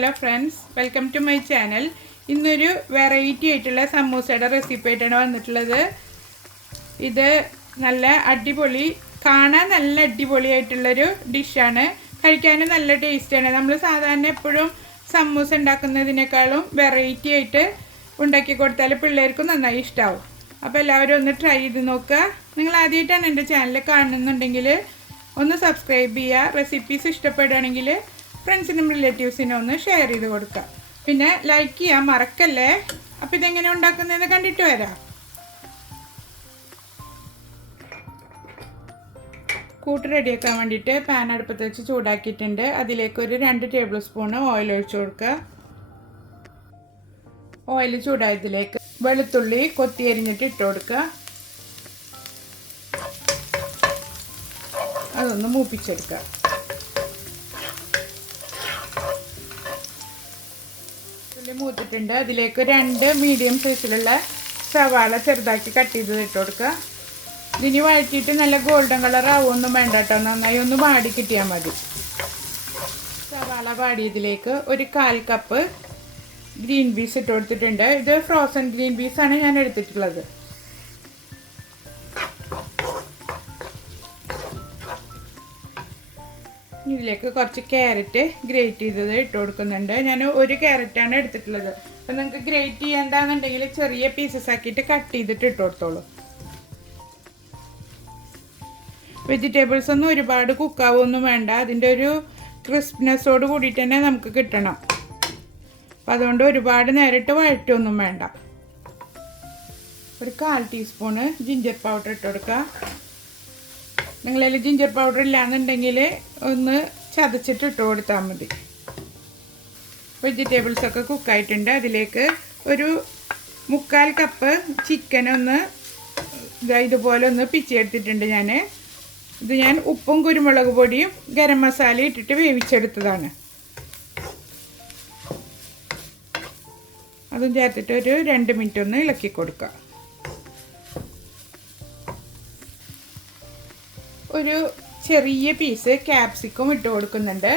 Hello friends welcome to my channel. ഇന്നൊരു variety ആയിട്ടുള്ള സമൂസയുടെ റെസിപ്പി ആയിട്ടാണ് വന്നിട്ടുള്ളത്. ഇത് നല്ല അടിപൊളി കാണാൻ നല്ല അടിപൊളിയായിട്ടുള്ളൊരു ഡിഷാണ് കഴിക്കാനും നല്ല ടേസ്റ്റാണ് നമ്മൾ സാധാരണ എപ്പോഴും സമൂസ ഉണ്ടാക്കുന്നതിനേക്കാളും വെറൈറ്റി ആയിട്ട് ഉണ്ടാക്കി കൊടുത്താൽ പിള്ളേർക്ക് നന്നായി ഇഷ്ടമാവും അപ്പോൾ എല്ലാവരും ഒന്ന് ട്രൈ ചെയ്ത് നോക്കുക. നിങ്ങൾ ആദ്യമായിട്ടാണ് എന്റെ ചാനൽ കാണുന്നുണ്ടെങ്കിൽ ഒന്ന് സബ്സ്ക്രൈബ് ചെയ്യുക. റെസിപ്പീസ് ഇഷ്ടപ്പെടുകയാണെങ്കിൽ ഫ്രണ്ട്സിനും റിലേറ്റീവ്സിനും ഒന്ന് ഷെയർ ചെയ്ത് കൊടുക്കുക പിന്നെ ലൈക്ക് ചെയ്യാൻ മറക്കല്ലേ? അപ്പം ഇതെങ്ങനെ ഉണ്ടാക്കുന്നതെന്ന് കണ്ടിട്ട് വരാം. കൂട്ട് റെഡിയാക്കാൻ വേണ്ടിയിട്ട് പാൻ അടുപ്പത്ത് വെച്ച് ചൂടാക്കിയിട്ടുണ്ട്. അതിലേക്ക് ഒരു രണ്ട് ടേബിൾ സ്പൂൺ ഓയിൽ ഒഴിച്ചു കൊടുക്കുക. ഓയിൽ ചൂടായതിലേക്ക് വെളുത്തുള്ളി കൊത്തി അരിഞ്ഞിട്ട് ഇട്ട് കൊടുക്കുക. അതൊന്ന് മൂപ്പിച്ചെടുക്കുക. ഉള്ളി മൂത്തിട്ടുണ്ട്. അതിലേക്ക് രണ്ട് മീഡിയം സൈസിലുള്ള സവാള ചെറുതാക്കി കട്ട് ചെയ്ത് ഇട്ട് കൊടുക്കുക. ഇതിന് വഴറ്റിയിട്ട് നല്ല ഗോൾഡൻ കളർ ആവുമൊന്നും വേണ്ട കേട്ടോ. നന്നായി ഒന്ന് വാടി കിട്ടിയാൽ മതി. സവാള വാടിയതിലേക്ക് ഒരു കാൽ കപ്പ് ഗ്രീൻ പീസ് ഇട്ട് കൊടുത്തിട്ടുണ്ട്. ഇത് ഫ്രോസൺ ഗ്രീൻ പീസാണ് ഞാൻ എടുത്തിട്ടുള്ളത്. ഇതിലേക്ക് കുറച്ച് ക്യാരറ്റ് ഗ്രേറ്റ് ചെയ്തത് ഇട്ട് കൊടുക്കുന്നുണ്ട്. ഞാൻ ഒരു ക്യാരറ്റാണ് എടുത്തിട്ടുള്ളത്. അപ്പം നിങ്ങൾക്ക് ഗ്രേറ്റ് ചെയ്യേണ്ടാന്നുണ്ടെങ്കിൽ ചെറിയ പീസസ് ആക്കിയിട്ട് കട്ട് ചെയ്തിട്ട് ഇട്ട് കൊടുത്തോളൂ. വെജിറ്റബിൾസ് ഒന്നും ഒരുപാട് കുക്കാവൊന്നും വേണ്ട. അതിന്റെ ഒരു ക്രിസ്പ്നെസ്സോട് കൂടിയിട്ട് തന്നെ നമുക്ക് കിട്ടണം. അപ്പം അതുകൊണ്ട് ഒരുപാട് നേരിട്ട് വഴറ്റൊന്നും വേണ്ട. ഒരു കാൽ ടീസ്പൂണ് ജിഞ്ചർ പൗഡർ ഇട്ട് കൊടുക്കുക. നിങ്ങളിൽ ജിഞ്ചർ പൗഡർ ഇല്ലാന്നുണ്ടെങ്കിൽ ഒന്ന് ചതച്ചിട്ട് ഇട്ട് കൊടുത്താൽ മതി. വെജിറ്റബിൾസൊക്കെ കുക്കായിട്ടുണ്ട് അതിലേക്ക് ഒരു മുക്കാൽ കപ്പ് ചിക്കൻ ഒന്ന് ഇതുപോലെ ഒന്ന് പിച്ചെടുത്തിട്ടുണ്ട് ഞാൻ ഇത് ഞാൻ ഉപ്പും കുരുമുളക് പൊടിയും ഗരം മസാല ഇട്ടിട്ട് വേവിച്ചെടുത്തതാണ്. അതും ചേർത്തിട്ട് ഒരു രണ്ട് മിനിറ്റ് ഒന്ന് ഇളക്കി കൊടുക്കുക ഒരു ചെറിയ പീസ് ക്യാപ്സിക്കം ഇട്ട് കൊടുക്കുന്നുണ്ട്.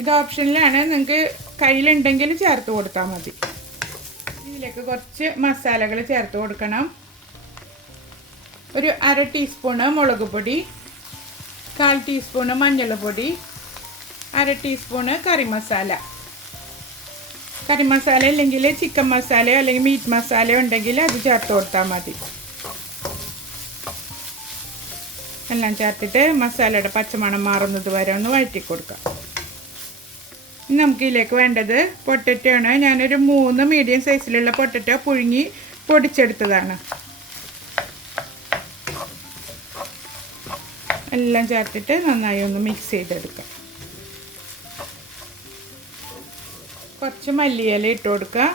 ഇത് ഓപ്ഷനിലാണ് നിങ്ങൾക്ക് കയ്യിലുണ്ടെങ്കിൽ ചേർത്ത് കൊടുത്താൽ മതി. ഇതിലേക്ക് കുറച്ച് മസാലകൾ ചേർത്ത് കൊടുക്കണം. ഒരു അര ടീസ്പൂണ് മുളക് പൊടി കാൽ ടീസ്പൂണ് മഞ്ഞൾപ്പൊടി അര teaspoon curry masala. Curry masala അല്ലെങ്കിൽ ചിക്കൻ മസാലയോ അല്ലെങ്കിൽ മീറ്റ് മസാലയോ ഉണ്ടെങ്കിൽ അത് ചേർത്ത് കൊടുത്താൽ മതി. എല്ലാം ചേർത്തിട്ട് മസാലയുടെ പച്ചമണം മാറുന്നത് വരെ ഒന്ന് വഴറ്റി കൊടുക്കാം. നമുക്ക് ഇതിലേക്ക് വേണ്ടത് പൊട്ടറ്റോ ആണ്. ഞാനൊരു മൂന്ന് മീഡിയം സൈസിലുള്ള പൊട്ടറ്റോ പുഴുങ്ങി പൊടിച്ചെടുത്തതാണ്. എല്ലാം ചേർത്തിട്ട് നന്നായി ഒന്ന് മിക്സ് ചെയ്തെടുക്കാം. കുറച്ച് മല്ലിയില ഇട്ട് കൊടുക്കുക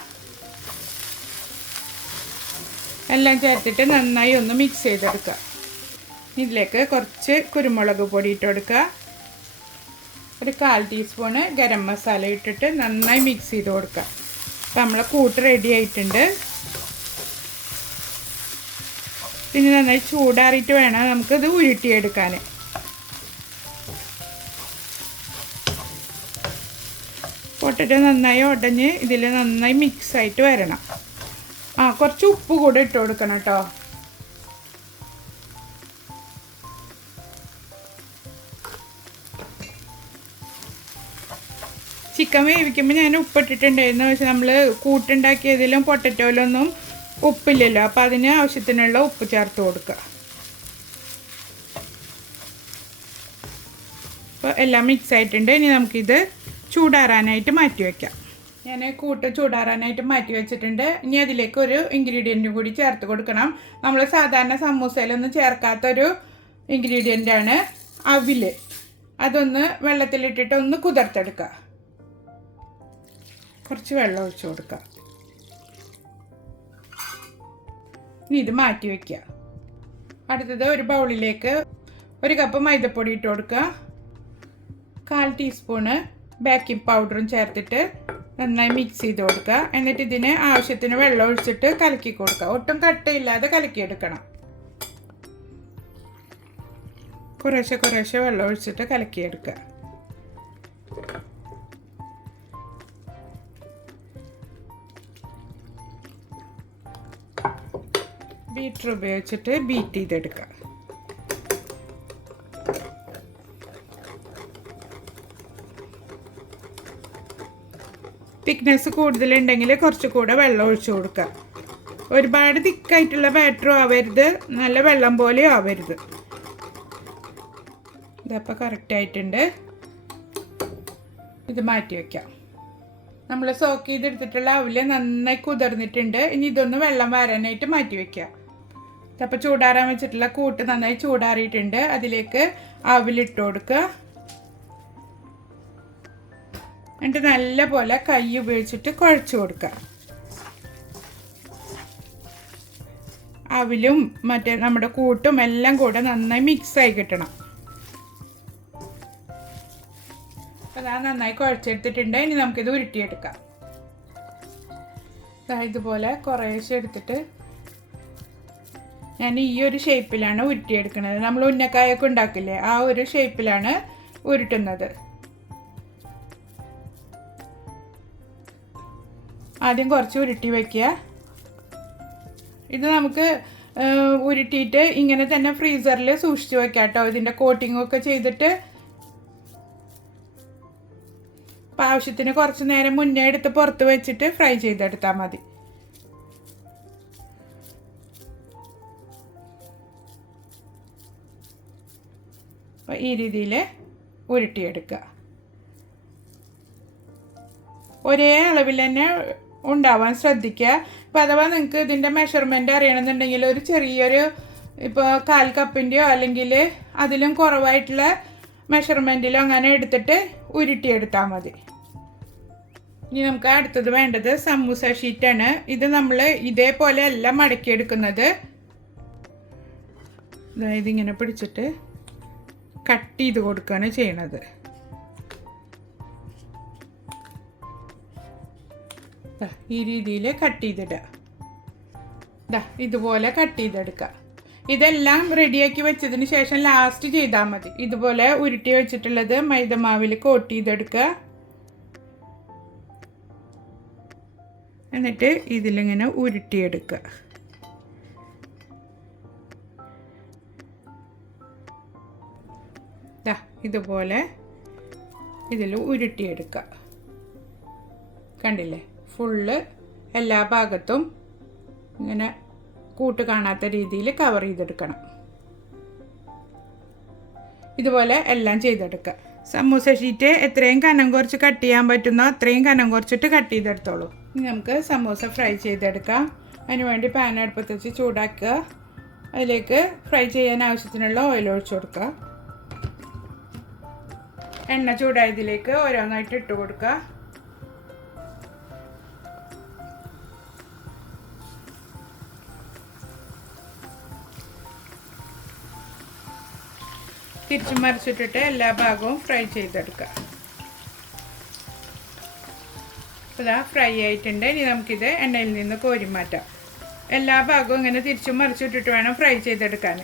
എല്ലാം ചേർത്തിട്ട് നന്നായി ഒന്ന് മിക്സ് ചെയ്തെടുക്കുക ഇതിലേക്ക് കുറച്ച് കുരുമുളക് പൊടി ഇട്ട് കൊടുക്കുക. ഒരു കാൽ ടീസ്പൂണ് ഗരം മസാല ഇട്ടിട്ട് നന്നായി മിക്സ് ചെയ്ത് കൊടുക്കുക. അപ്പം നമ്മളെ കൂട്ട് റെഡി ആയിട്ടുണ്ട്. പിന്നെ നന്നായി ചൂടാറിയിട്ട് വേണം നമുക്കിത് ഉരുട്ടിയെടുക്കാൻ. പൊട്ടറ്റോ നന്നായി ഉടഞ്ഞ് ഇതിൽ നന്നായി മിക്സ് ആയിട്ട് വരണം. ആ കുറച്ച് ഉപ്പ് കൂടെ ഇട്ട് കൊടുക്കണം കേട്ടോ. ചിക്കൻ വേവിക്കുമ്പോൾ ഞാൻ ഉപ്പിട്ടിട്ടുണ്ടായിരുന്നു. പക്ഷെ നമ്മൾ കൂട്ടുണ്ടാക്കിയതിലും പൊട്ടറ്റോയിലൊന്നും ഉപ്പില്ലല്ലോ. അപ്പോൾ അതിന് ആവശ്യത്തിനുള്ള ഉപ്പ് ചേർത്ത് കൊടുക്കുക അപ്പോൾ എല്ലാം മിക്സ് ആയിട്ടുണ്ട്. ഇനി നമുക്കിത് ചൂടാറാനായിട്ട് മാറ്റി വയ്ക്കാം ഞാൻ കൂട്ട് ചൂടാറാനായിട്ട് മാറ്റി വെച്ചിട്ടുണ്ട്. ഇനി അതിലേക്ക് ഒരു ഇൻഗ്രീഡിയന്റും കൂടി ചേർത്ത് കൊടുക്കണം. നമ്മൾ സാധാരണ സമൂസയിലൊന്നും ചേർക്കാത്തൊരു ഇൻഗ്രീഡിയന്റാണ് അവിൽ അതൊന്ന് വെള്ളത്തിലിട്ടിട്ട് ഒന്ന് കുതിർത്തെടുക്കുക കുറച്ച് വെള്ളം ഒഴിച്ചു കൊടുക്കുക ഇനി ഇത് മാറ്റി വയ്ക്കുക അടുത്തത് ഒരു ബൗളിലേക്ക് ഒരു കപ്പ് മൈദപ്പൊടി ഇട്ട് കൊടുക്കുക. കാൽ ടീസ്പൂണ് ബേക്കിംഗ് പൗഡറും ചേർത്തിട്ട് നന്നായി മിക്സ് ചെയ്ത് കൊടുക്കുക. എന്നിട്ട് ഇതിന് ആവശ്യത്തിന് വെള്ളം ഒഴിച്ചിട്ട് കലക്കി കൊടുക്കുക. ഒട്ടും കട്ടയില്ലാതെ കലക്കിയെടുക്കണം. കുറേശ്ശെ കുറേശ്ശെ വെള്ളം ഒഴിച്ചിട്ട് കലക്കിയെടുക്കുക. ബീറ്റർ ഉപയോഗിച്ചിട്ട് ബീറ്റ് ചെയ്തെടുക്കാം. തിക്നെസ് കൂടുതലുണ്ടെങ്കിൽ കുറച്ച് കൂടെ വെള്ളം ഒഴിച്ചു കൊടുക്കുക. ഒരുപാട് തിക്കായിട്ടുള്ള ബാറ്ററും ആവരുത്. നല്ല വെള്ളം പോലെയും ആവരുത്. ഇതപ്പോൾ കറക്റ്റ് ആയിട്ടുണ്ട്. ഇത് മാറ്റി വയ്ക്കാം നമ്മൾ സോക്ക് ചെയ്തെടുത്തിട്ടുള്ള അവൽ നന്നായി കുതിർന്നിട്ടുണ്ട്. ഇനി ഇതൊന്ന് വെള്ളം വരാനായിട്ട് മാറ്റി വയ്ക്കാം അപ്പോൾ ചൂടാറാൻ വെച്ചിട്ടുള്ള കൂട്ട് നന്നായി ചൂടാറിയിട്ടുണ്ട്. അതിലേക്ക് അവിലിട്ട് കൊടുക്കുക എന്നിട്ട് നല്ല പോലെ കൈ ഉപയോഗിച്ചിട്ട് കുഴച്ച് കൊടുക്കുക അവിലും മറ്റേ നമ്മുടെ കൂട്ടും എല്ലാം കൂടെ നന്നായി മിക്സ് ആയി കിട്ടണം. അപ്പോൾ ഞാൻ നന്നായി കുഴച്ചെടുത്തിട്ടുണ്ട്. ഇനി നമുക്കിത് ഉരുട്ടിയെടുക്കാം. ഇതുപോലെ കുറേശ്ശെ എടുത്തിട്ട് ഞാൻ ഈ ഒരു ഷേപ്പിലാണ് ഉരുട്ടിയെടുക്കുന്നത് നമ്മൾ ഉന്നക്കായൊക്കെ ഉണ്ടാക്കില്ലേ? ആ ഒരു ഷേപ്പിലാണ് ഉരുട്ടുന്നത്. ആദ്യം കുറച്ച് ഉരുട്ടി വയ്ക്കുക ഇത് നമുക്ക് ഉരുട്ടിയിട്ട് ഇങ്ങനെ തന്നെ ഫ്രീസറിൽ സൂക്ഷിച്ച് വെക്കാം കേട്ടോ. ഇതിന്റെ കോട്ടിങ്ങൊക്കെ ചെയ്തിട്ട് ആവശ്യത്തിന് കുറച്ച് നേരം മുന്നേ എടുത്ത് പുറത്ത് വെച്ചിട്ട് ഫ്രൈ ചെയ്തെടുത്താൽ മതി. അപ്പോൾ ഈ രീതിയിൽ ഉരുട്ടിയെടുക്കുക ഒരേ അളവിൽ തന്നെ ഉണ്ടാവാൻ ശ്രദ്ധിക്കുക ഇപ്പോൾ അഥവാ നിങ്ങൾക്ക് ഇതിന്റെ മെഷർമെന്റ് അറിയണമെന്നുണ്ടെങ്കിൽ ഒരു ചെറിയൊരു ഇപ്പോൾ കാൽ കപ്പിന്റെയോ അല്ലെങ്കിൽ അതിലും കുറവായിട്ടുള്ള മെഷർമെന്റിലോ അങ്ങനെ എടുത്തിട്ട് ഉരുട്ടിയെടുത്താൽ മതി. ഇനി നമുക്ക് അടുത്തത് വേണ്ടത് സമൂസ ഷീറ്റാണ് ഇത് നമ്മൾ ഇതേപോലെ അല്ല മടക്കിയെടുക്കുന്നത്. അതായത് ഇങ്ങനെ പിടിച്ചിട്ട് കട്ട് ചെയ്ത് കൊടുക്കുകയാണ് ചെയ്യണത്. ഈ രീതിയിൽ കട്ട് ചെയ്തിടുക. ഇതാ ഇതുപോലെ കട്ട് ചെയ്തെടുക്കുക. ഇതെല്ലാം റെഡിയാക്കി വെച്ചതിന് ശേഷം ലാസ്റ്റ് ചെയ്താൽ മതി. ഇതുപോലെ ഉരുട്ടി വെച്ചിട്ടുള്ളത് മൈദമാവിൽ കോട്ട് ചെയ്തെടുക്കുക. എന്നിട്ട് ഇതിലിങ്ങനെ ഉരുട്ടിയെടുക്കുക. ഇതുപോലെ ഇതിൽ ഉരുട്ടിയെടുക്കുക കണ്ടില്ലേ? ഫുള്ള് എല്ലാ ഭാഗത്തും ഇങ്ങനെ കൂട്ട് കാണാത്ത രീതിയിൽ കവർ ചെയ്തെടുക്കണം. ഇതുപോലെ എല്ലാം ചെയ്തെടുക്കുക സമൂസ ഷീറ്റ് എത്രയും കനം കുറച്ച് കട്ട് ചെയ്യാൻ പറ്റുന്നോ അത്രയും കനം കുറച്ചിട്ട് കട്ട് ചെയ്തെടുത്തോളൂ. ഇനി നമുക്ക് സമൂസ ഫ്രൈ ചെയ്തെടുക്കാം. അതിന് വേണ്ടി പാൻ അടുപ്പത്ത് വെച്ച് ചൂടാക്കുക. അതിലേക്ക് ഫ്രൈ ചെയ്യാൻ ആവശ്യത്തിനുള്ള ഓയിൽ ഒഴിച്ചു കൊടുക്കുക. എണ്ണ ചൂടായതിലേക്ക് ഓരോന്നായിട്ട് ഇട്ട് കൊടുക്കുക. തിരിച്ചു മറിച്ചിട്ടിട്ട് എല്ലാ ഭാഗവും ഫ്രൈ ചെയ്തെടുക്കുക. ഇതാ ഫ്രൈ ആയിട്ടുണ്ട്. ഇനി നമുക്കിത് എണ്ണയിൽ നിന്ന് കോരി മാറ്റാം. എല്ലാ ഭാഗവും ഇങ്ങനെ തിരിച്ചും മറിച്ചിട്ടിട്ട് വേണം ഫ്രൈ ചെയ്തെടുക്കാൻ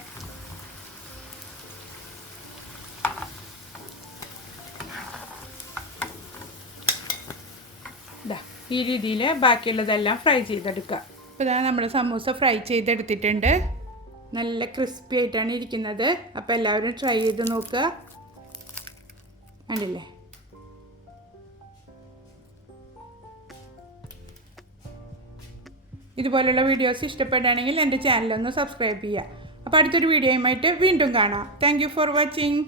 ഇതാ ഈ രീതിയിൽ ബാക്കിയുള്ളതെല്ലാം ഫ്രൈ ചെയ്തെടുക്കുക. അപ്പോൾ ഇതാണ് നമ്മുടെ സമൂസ ഫ്രൈ ചെയ്തെടുത്തിട്ടുണ്ട്. നല്ല ക്രിസ്പി ആയിട്ടാണ് ഇരിക്കുന്നത്. അപ്പോൾ എല്ലാവരും ട്രൈ ചെയ്ത് നോക്കുക. കണ്ടില്ലേ? ഇതുപോലുള്ള വീഡിയോസ് ഇഷ്ടപ്പെടുകയാണെങ്കിൽ എന്റെ ചാനലൊന്ന് സബ്സ്ക്രൈബ് ചെയ്യുക. അപ്പോൾ അടുത്തൊരു വീഡിയോയുമായിട്ട് വീണ്ടും കാണാം. Thank for watching